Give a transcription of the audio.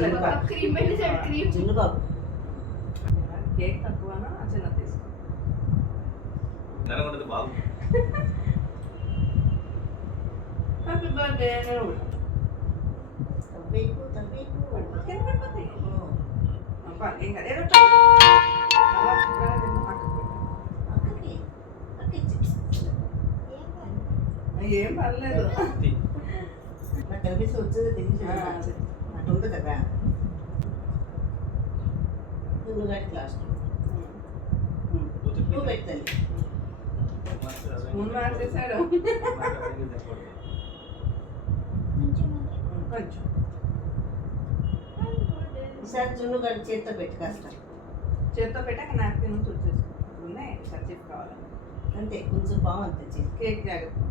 పర్లేదు క్రీమ్ పెట్టి side cream చిన్న బాబు కేక్ తక్కువనా చిన్న తీసుకో నరగొండది బాగు హ్యాపీ బర్త్డే తవ్వేకు కింద పడిపోతాయి ఇంకా ఏదో అక్కకి ఏం పర్లేదు నాకు కనిపిస్తే వచ్చేది తెలిసి అటు ఉంటుంది కదా నువ్వు గాడి లాస్ట్ నువ్వు పెట్టాలి ముందు మార్చేసాడు కొంచెం ఈసారి జున్ను గడి చేత్తో పెట్టి కాస్త చేత్తో పెట్టాక నాప్కిన్ నుంచి వచ్చేసుకో ఉన్నాయి సర్చిప్ కావాలి అంతే కొంచెం బాగుంది చేతి కేక్ జాగ్రత్త